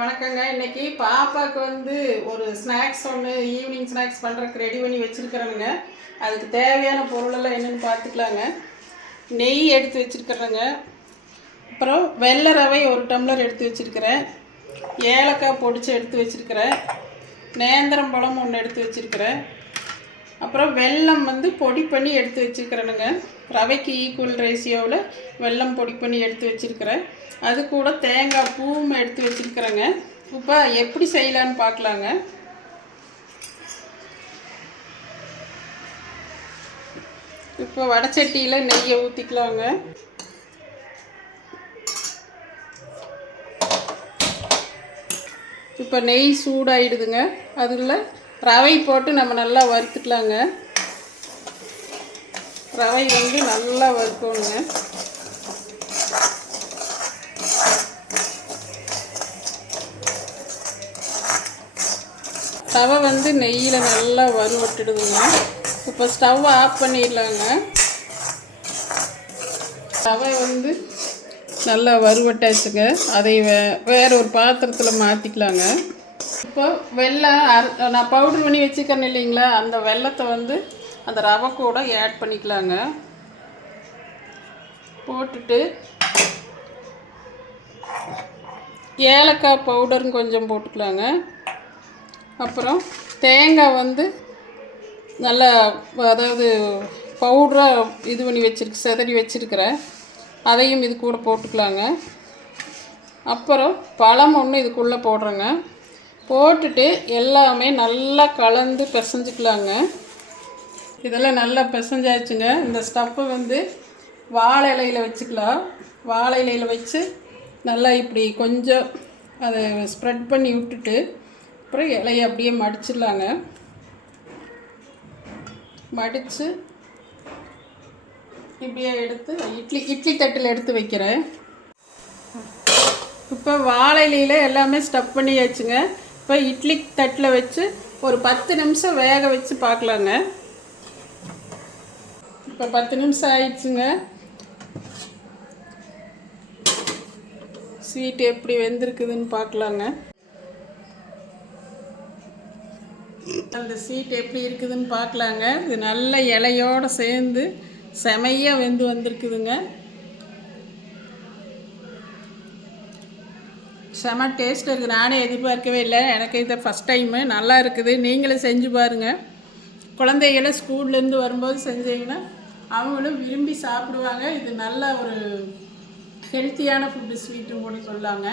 வணக்கங்க. இன்னைக்கு பாப்பாவுக்கு ஒரு ஸ்நாக்ஸ் ஈவினிங் ஸ்நாக்ஸ் பண்ணுறதுக்கு ரெடி பண்ணி வச்சுருக்கிறேங்க. அதுக்கு தேவையான பொருளெல்லாம் என்னென்னு பார்த்துக்கலாங்க. நெய் எடுத்து வச்சுருக்கிறேங்க. அப்புறம் வெள்ளை ரவை 1 டம்ளர் எடுத்து வச்சுருக்கிறேன். ஏலக்காய் பொடிச்சு எடுத்து வச்சுருக்கிறேன். நேந்திரம் பழம் 1 எடுத்து வச்சுருக்கிறேன். அப்புறம் வெல்லம் பொடி பண்ணி எடுத்து வச்சுருக்கிறேனுங்க. ரவைக்கு ஈக்குவல் ரேஷியோவில் வெல்லம் பொடி பண்ணி எடுத்து வச்சுருக்கிறேன். அது கூட தேங்காய் பூவும் எடுத்து வச்சுருக்கிறேங்க. இப்போ எப்படி செய்யலான்னு பார்க்கலாங்க. இப்போ வடைச்சட்டியில் நெய்யை ஊற்றிக்கலாங்க. இப்போ நெய் சூடாயிடுதுங்க. அதில் ரவை போட்டு நம்ம நல்லா வறுத்துக்கலாங்க. ரவை நல்லா வறுக்கணுங்க. ரவை நெய்யில் நல்லா வறுவட்டுடுதுங்க. இப்போ ஸ்டவ் ஆஃப் பண்ணிடலாங்க. ரவை நல்லா வறுவட்டாச்சுங்க. அதை வேறு ஒரு பாத்திரத்தில் மாற்றிக்கலாங்க. இப்போ வெல்லம் நான் பவுட்ரு பண்ணி வச்சுக்கிறேன் இல்லைங்களா, அந்த வெல்லத்தை அந்த ரவை கூட ஆட் பண்ணிக்கலாங்க. போட்டுட்டு ஏலக்காய் பவுடரும் கொஞ்சம் போட்டுக்கலாங்க. அப்புறம் தேங்காய் நல்லா அதாவது பவுடராக இது பண்ணி செதறி வச்சுருக்கிறேன், அதையும் இது கூட போட்டுக்கலாங்க. அப்புறம் பழம் 1 இதுக்குள்ளே போடுறேங்க. போட்டுட்டு எல்லாமே நல்லா கலந்து பிசைஞ்சிக்கலாங்க. இதெல்லாம் நல்லா பிசைஞ்சாச்சுங்க. இந்த ஸ்டஃப்பை வாழை இலையில் வச்சுக்கலாம். வாழை இலையில் வச்சு நல்லா இப்படி கொஞ்சம் அதை ஸ்ப்ரெட் பண்ணி விட்டுட்டு அப்புறம் இலையை அப்படியே மடிச்சிடலாங்க. மடித்து இப்படியே எடுத்து இட்லி தட்டில் எடுத்து வைக்கிறேன். இப்போ வாழை இலையில் எல்லாமே ஸ்டஃப் பண்ணியாச்சுங்க. இப்போ இட்லி தட்டில் வச்சு ஒரு 10 நிமிஷம் வேக வச்சு பார்க்கலாங்க. இப்போ 10 நிமிஷம் ஆயிடுச்சுங்க. ஸ்வீட் எப்படி வெந்திருக்குதுன்னு பார்க்கலாங்க. அந்த ஸ்வீட் எப்படி இருக்குதுன்னு பார்க்கலாங்க. இது நல்ல இலையோடு சேர்ந்து செமையாக வந்திருக்குதுங்க. செம டேஸ்ட் இருக்குது. நானே எதிர்பார்க்கவே இல்லை. எனக்கு இதை ஃபஸ்ட் டைமு. நல்லா இருக்குது. நீங்களும் செஞ்சு பாருங்கள். குழந்தைகளை ஸ்கூல்லேருந்து வரும்போது செஞ்சீங்கன்னா அவங்களும் விரும்பி சாப்பிடுவாங்க. இது நல்ல ஒரு ஹெல்த்தியான ஃபுட்டு, ஸ்வீட்டுன்னு கூட சொல்லாங்க.